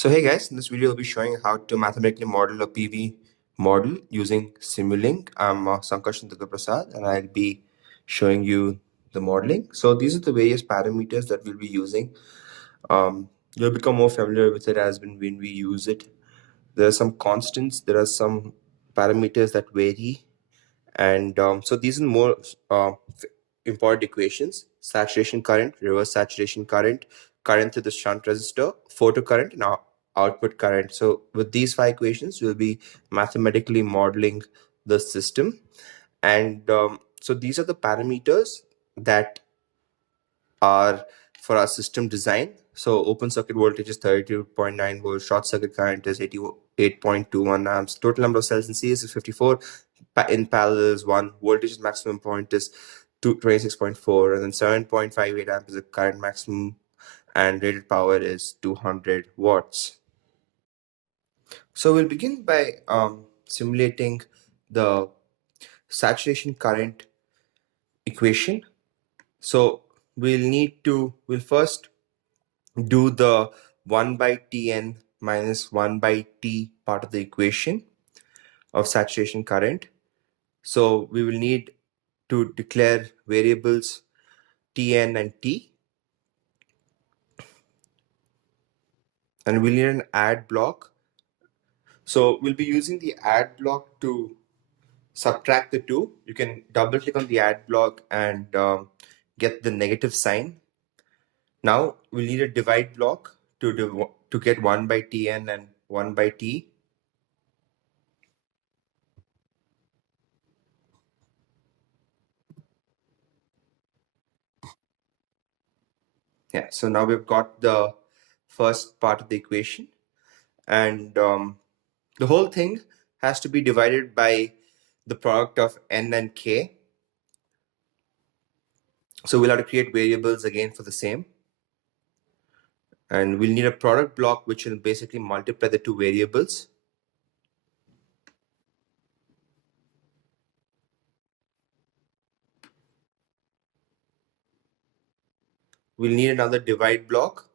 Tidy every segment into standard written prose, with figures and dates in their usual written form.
So hey guys, in this video I'll be showing how to mathematically model a PV model using Simulink. I'm Sankarshan Prasad and I'll be showing you the modeling. So these are the various parameters that we'll be using. You'll become more familiar with it when we use it. There are some constants, there are some parameters that vary, and so these are more important equations: saturation current, reverse saturation current, current through the shunt resistor, photocurrent, and output current. So with these 5 equations, we'll be mathematically modeling the system. And so these are the parameters that are for our system design. So open circuit voltage is 32.9 volts, short circuit current is 88.21 amps, total number of cells in series is 54, in parallel is 1, voltage maximum point is 26.4, and then 7.58 amp is the current maximum, and rated power is 200 watts. So we'll begin by simulating the saturation current equation. So we'll first do the 1 by Tn minus 1 by T part of the equation of saturation current. So we will need to declare variables Tn and T. And we'll need an add block. So we'll be using the add block to subtract the two. You can double click on the add block and get the negative sign. Now we'll need a divide block to get 1 by Tn and 1 by T. Yeah, so now we've got the first part of the equation, and the whole thing has to be divided by the product of n and k. So we'll have to create variables again for the same. And we'll need a product block which will basically multiply the two variables. We'll need another divide block.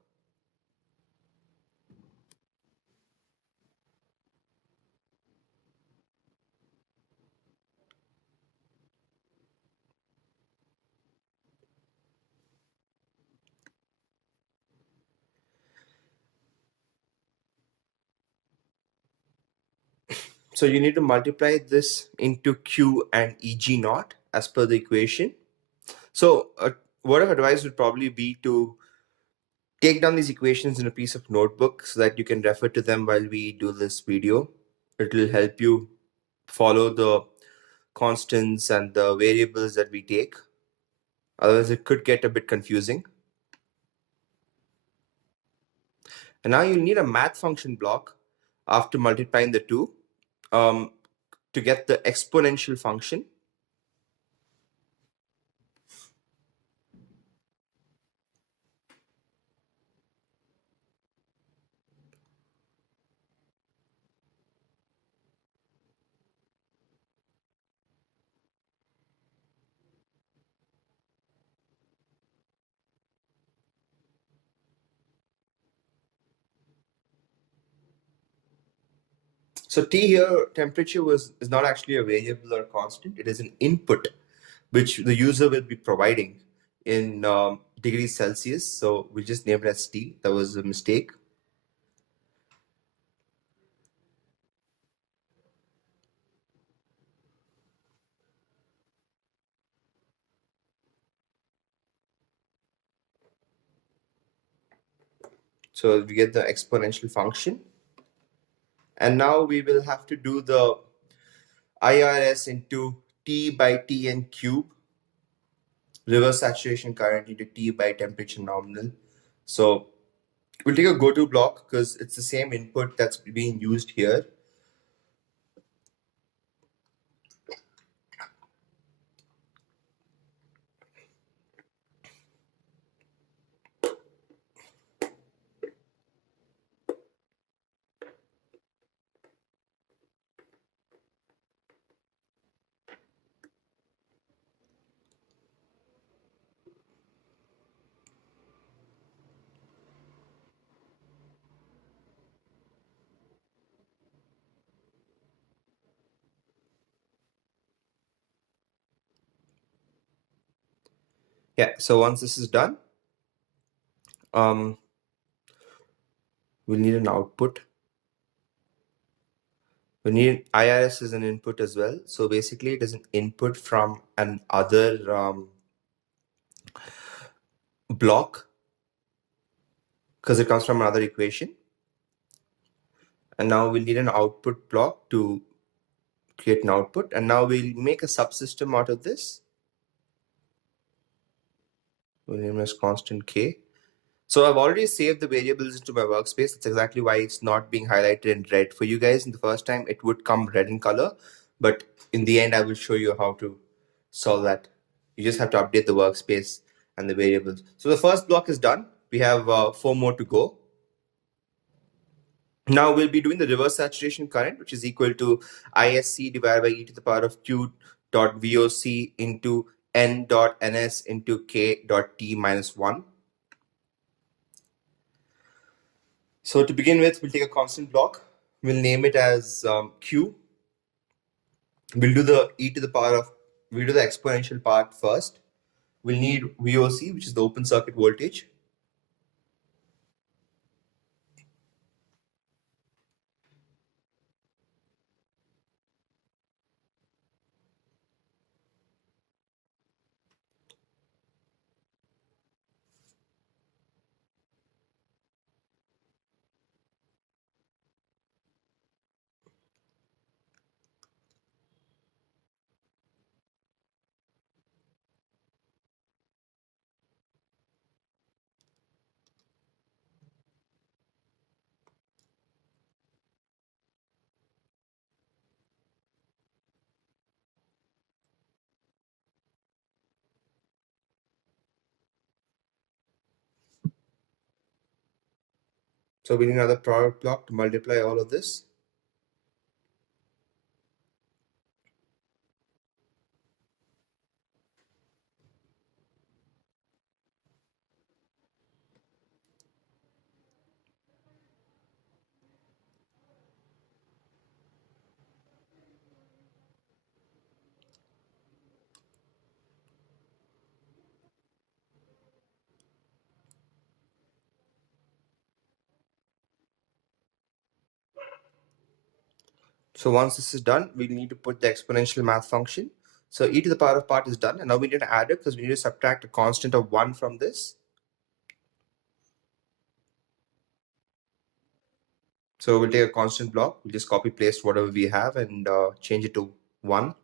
So you need to multiply this into Q and EG naught as per the equation. So a word of advice would probably be to take down these equations in a piece of notebook so that you can refer to them while we do this video. It will help you follow the constants and the variables that we take. Otherwise, it could get a bit confusing. And now you'll need a math function block after multiplying the two to get the exponential function. So T here, temperature is not actually a variable or constant. It is an input which the user will be providing in degrees Celsius. So we'll just name it as T. That was a mistake. So we get the exponential function. And now we will have to do the IRS into T by Tn cube, reverse saturation current into T by temperature nominal. So we'll take a go-to block because it's the same input that's being used here. Yeah, so once this is done, we'll need an output. We need IRS as an input as well. So basically it is an input from an other block because it comes from another equation. And now we'll need an output block to create an output. And now we'll make a subsystem out of this. We'll name it as constant K. So I've already saved the variables into my workspace. That's exactly why it's not being highlighted in red for you guys. In the first time, it would come red in color, but in the end, I will show you how to solve that. You just have to update the workspace and the variables. So the first block is done. We have 4 more to go. Now we'll be doing the reverse saturation current, which is equal to ISC divided by e to the power of q dot VOC into n dot ns into k dot t minus 1. So to begin with, we'll take a constant block. We'll name it as Q. We'll do the we'll do the exponential part first. We'll need VOC, which is the open circuit voltage. So we need another product block to multiply all of this. So once this is done, we need to put the exponential math function. So e to the power of part is done, and now we need to add it because we need to subtract a constant of 1 from this. So we'll take a constant block, we'll just copy paste whatever we have and change it to 1.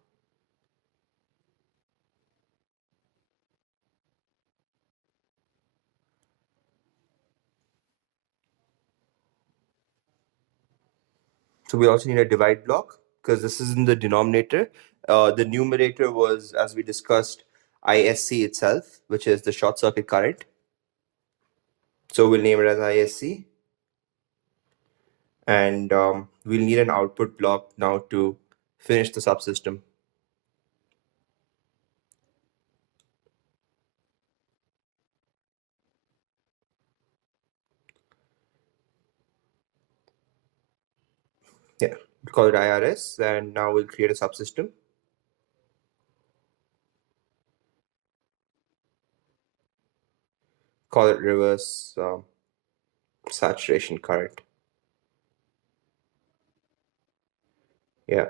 So we also need a divide block because this is in the denominator. The numerator was, as we discussed, ISC itself, which is the short circuit current. So we'll name it as ISC. And we'll need an output block now to finish the subsystem. Yeah, we'll call it IRS, and now we'll create a subsystem. Call it reverse saturation current. Yeah.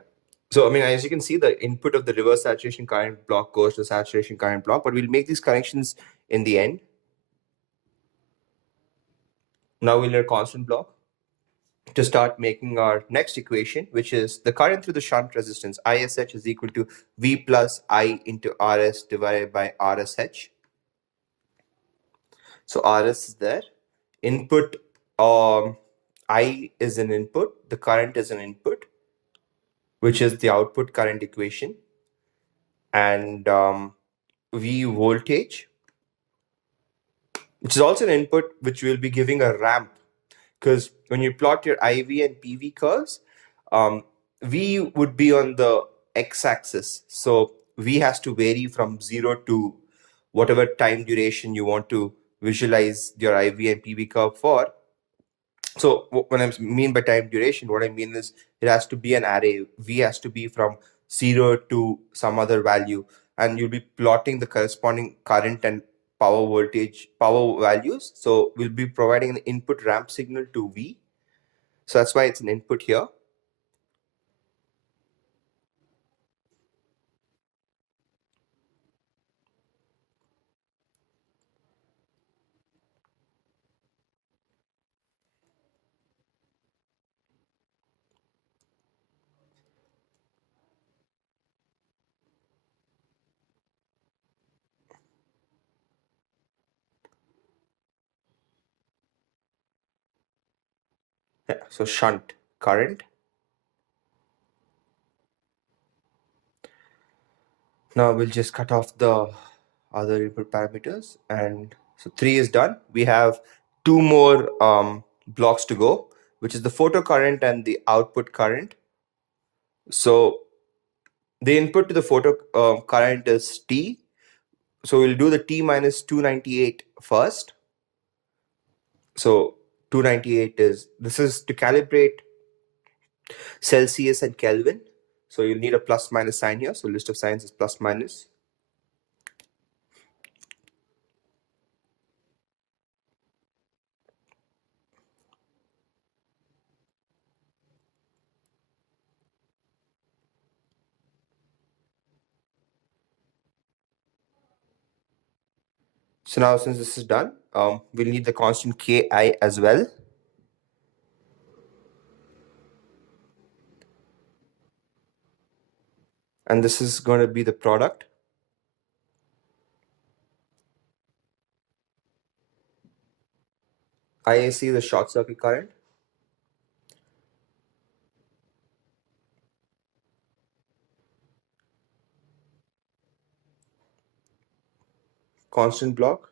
So, I mean, as you can see, the input of the reverse saturation current block goes to the saturation current block, but we'll make these connections in the end. Now we'll need a constant block to start making our next equation, which is the current through the shunt resistance, ISH is equal to V plus I into RS divided by RSH. So RS is there. Input, I is an input, the current is an input, which is the output current equation. And V voltage, which is also an input, which will be giving a ramp. Because when you plot your IV and PV curves, V would be on the x-axis. So V has to vary from 0 to whatever time duration you want to visualize your IV and PV curve for. So when I mean by time duration, what I mean is it has to be an array. V has to be from 0 to some other value. And you'll be plotting the corresponding current and power voltage, power values. So we'll be providing an input ramp signal to V. So that's why it's an input here. Yeah, so shunt current. Now we'll just cut off the other input parameters, and so 3 is done. We have 2 more blocks to go, which is the photo current and the output current. So the input to the photo current is T. So we'll do the T minus 298 first. So 298 is, this is to calibrate Celsius and Kelvin. So you'll need a plus minus sign here. So list of signs is plus minus. So now since this is done, we'll need the constant Ki as well. And this is going to be the product. IAC, the short circuit current. Constant block.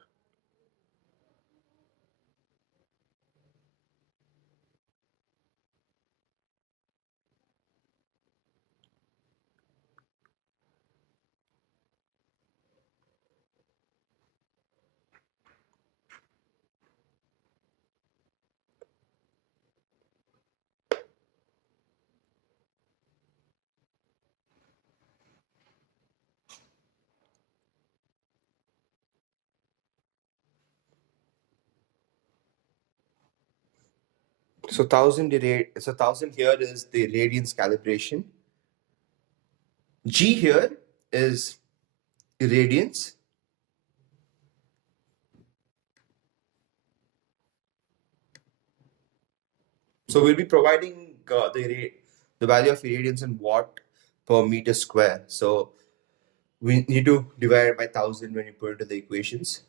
So 1000 here is the radiance calibration. G here is irradiance. So we'll be providing the value of irradiance in watt per meter square. So we need to divide it by 1000 when you put it into the equations.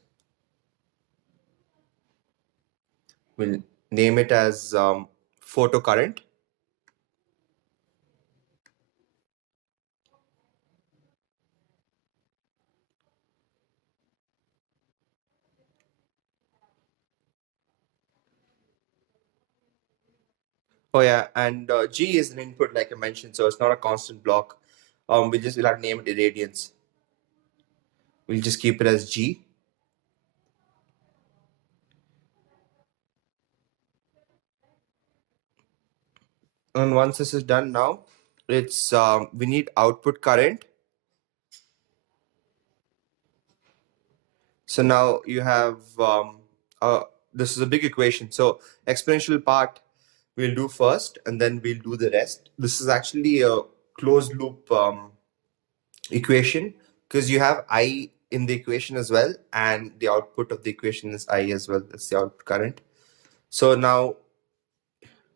We'll name it as photocurrent. Oh yeah, and G is an input like I mentioned, so it's not a constant block. We'll have to name it irradiance. We'll just keep it as G. And once this is done now, it's we need output current. So now you have this is a big equation. So exponential part we'll do first, and then we'll do the rest. This is actually a closed loop equation because you have I in the equation as well, and the output of the equation is I as well. That's the output current. So now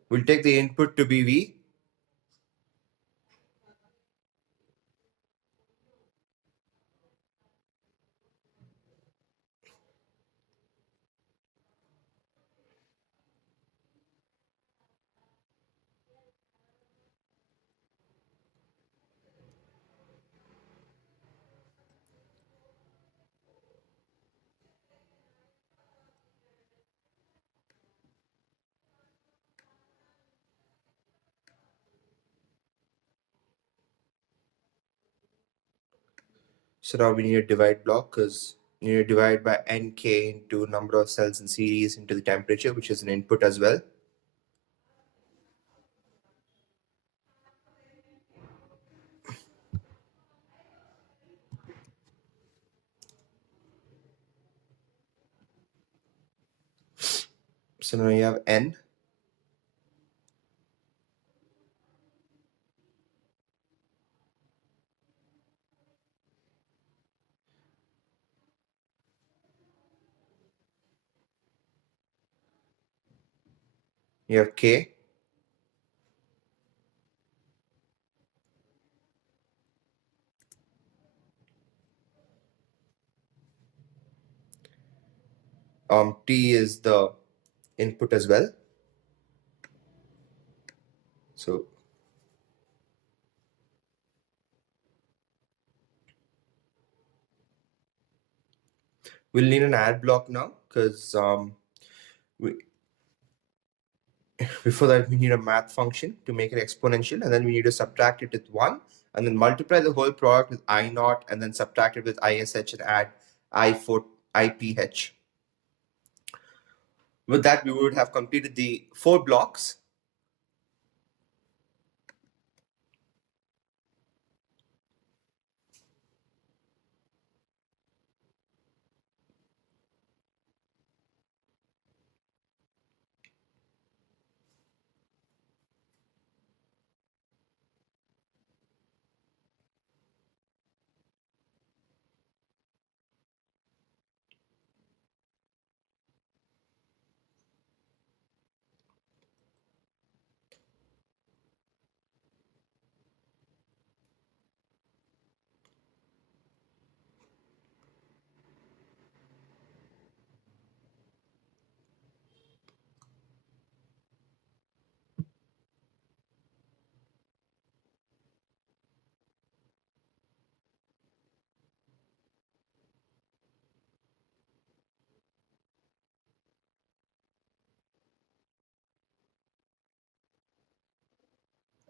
we'll take the input to be V. So now we need a divide block because you need to divide by nk into number of cells in series into the temperature, which is an input as well. So now you have n. You have k. T is the input as well. So we'll need an add block now because before that we need a math function to make it exponential, and then we need to subtract it with 1 and then multiply the whole product with I naught and then subtract it with ISH and add IPH. With that, we would have completed the 4 blocks.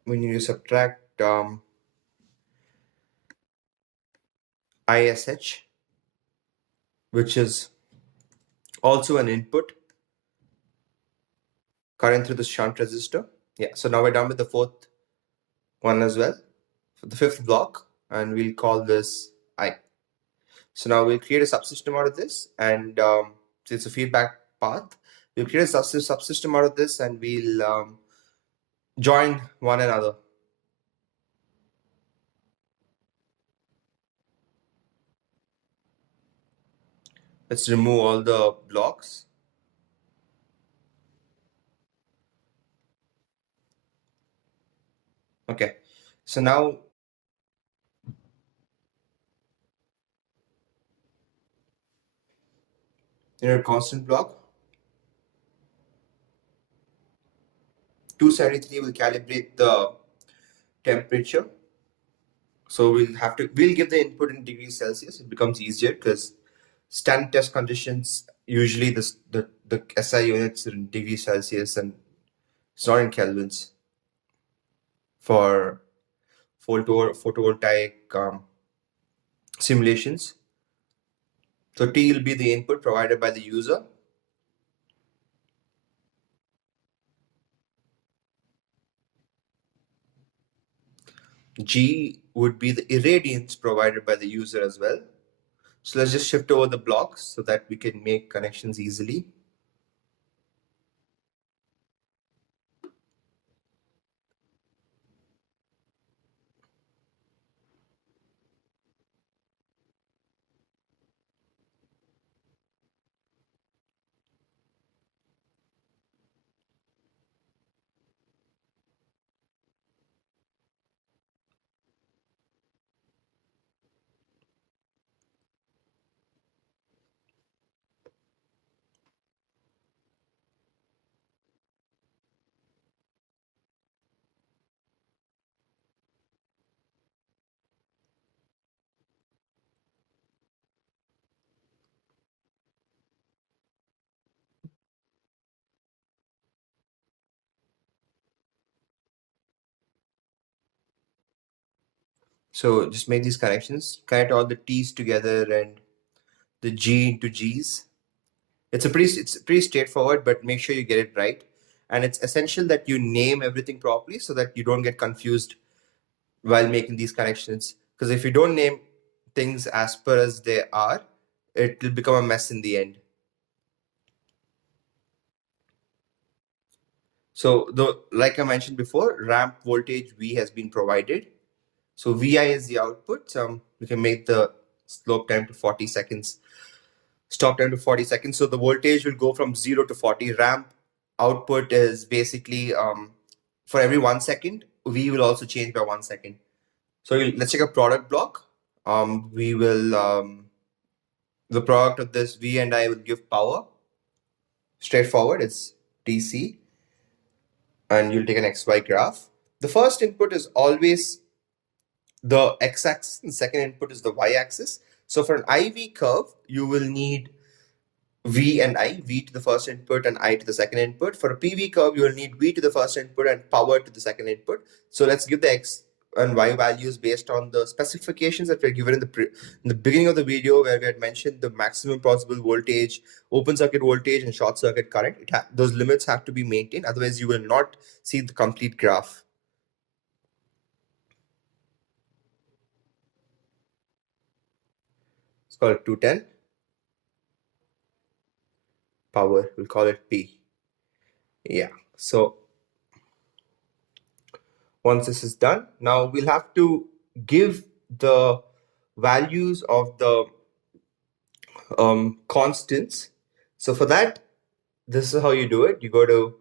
We need to subtract ISH, which is also an input current through the shunt resistor. Yeah, so now we're done with the 4th one as well, for the 5th block, and we'll call this I. So now we'll create a subsystem out of this, and so it's a feedback path. We'll create a subsystem out of this, and we'll join one another. Let's remove all the blocks. Okay, so now in a constant block, 273 will calibrate the temperature. So we'll give the input in degrees Celsius. It becomes easier because standard test conditions, usually the SI units are in degrees Celsius and it's not in kelvins for photovoltaic simulations. So T will be the input provided by the user. G would be the irradiance provided by the user as well. So let's just shift over the blocks so that we can make connections easily. So just make these connections, connect all the T's together and the G into G's. It's pretty straightforward, but make sure you get it right. And it's essential that you name everything properly so that you don't get confused while making these connections. Because if you don't name things as per as they are, it will become a mess in the end. So like I mentioned before, ramp voltage V has been provided. So Vi is the output. We can make the slope time to 40 seconds, stop time to 40 seconds. So the voltage will go from 0 to 40. Ramp output is basically for every 1 second, V will also change by 1 second. So let's take a product block. We will, the product of this V and I will give power. Straightforward, it's DC. And you'll take an XY graph. The first input is always the x-axis, and the second input is the y-axis. So for an IV curve, you will need V and I, V to the first input and I to the second input. For a PV curve, you will need V to the first input and power to the second input. So let's give the X and Y values based on the specifications that were given in the beginning of the video, where we had mentioned the maximum possible voltage, open circuit voltage, and short circuit current. Those limits have to be maintained. Otherwise, you will not see the complete graph. Let's call it 210. Power, we'll call it P. Yeah, so once this is done, now we'll have to give the values of the constants. So for that, this is how you do it. You go to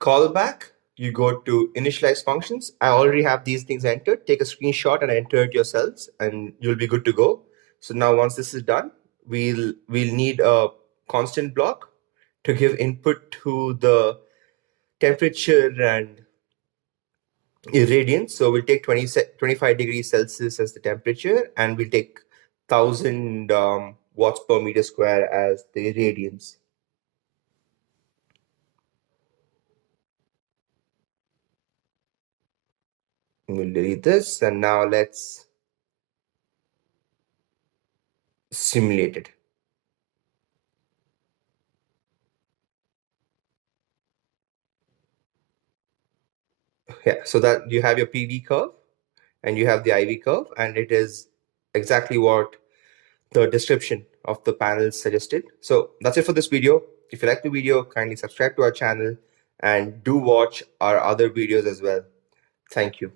callback, you go to initialize functions. I already have these things entered. Take a screenshot and enter it yourselves, and you'll be good to go. So now once this is done, we'll need a constant block to give input to the temperature and irradiance. So we'll take 25 degrees Celsius as the temperature, and we'll take 1000 watts per meter square as the irradiance. We'll delete this, and now let's simulate it. Yeah, so that you have your PV curve and you have the IV curve, and it is exactly what the description of the panel suggested. So that's it for this video. If you like the video, kindly subscribe to our channel and do watch our other videos as well. Thank you.